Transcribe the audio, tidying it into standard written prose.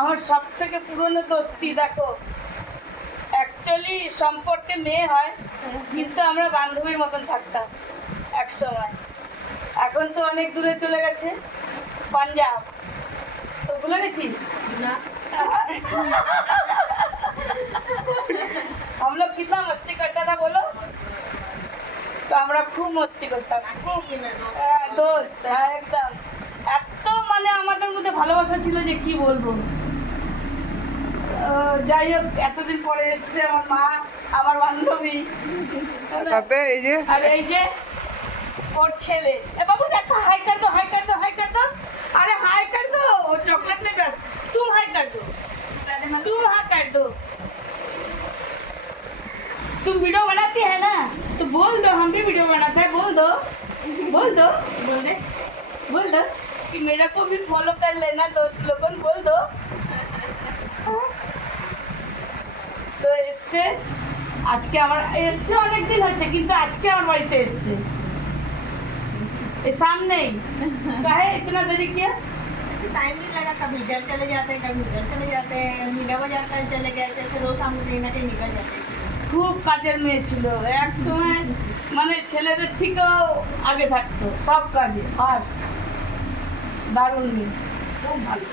আমার সব থেকে পুরনো দোস্তি দেখো, অ্যাকচুয়ালি সম্পর্কে মেয়ে হয়, কিন্তু আমরা বান্ধবীর মতন থাকতাম এক সময়। এখন তো অনেক দূরে চলে গেছে, পাঞ্জাব। তো ভুলে গেছিস না, हम लोग कितना मस्ती करता था बोलो। তো আমরা খুব মস্তি করতাম, খুব দোস্ত, হ্যাঁ, একদম। এত মানে আমাদের মধ্যে ভালোবাসা ছিল যে কি বলবো। যাই হোক, এতদিন পরে এসছে আমার মা, আমার বান্ধবী, সাথে এই যে আর এই যে ওর ছেলে। এ বাবু দেখো, হাই কর দো, হাই কর দো, হাই কর দো। अरे हाय कर दो, वो चॉकलेट नहीं बस, तुम हाय कर दो, तुम हाय कर दो। तुम वीडियो बनाती है ना, तो बोल दो हम भी वीडियो बनाते हैं, बोल दो, बोल दो, बोले बोल दो कि मेरा को भी फॉलो कर लेना दोस्त लोगों, बोल दो। তো এসছে আজকে, আমার এসছে অনেকদিন হচ্ছে, কিন্তু আজকে আমার বাড়িতে এসছে, এই সামনেই। কাहे इतना देरी किया? टाइम नहीं लगा, कभी इधर चले जाते हैं, कभी उधर चले जाते हैं। मीना बाजार कल चले गए थे, फिर रोज हम कहीं ना कहीं निकल जाते हैं। খুব কাজের মেয়ে ছিল এক সময়, মানে ছেলেদের থেকেও আগে থাকতো সব কাজে, ফার্স্ট। দারুণ মেয়ে, খুব ভালো।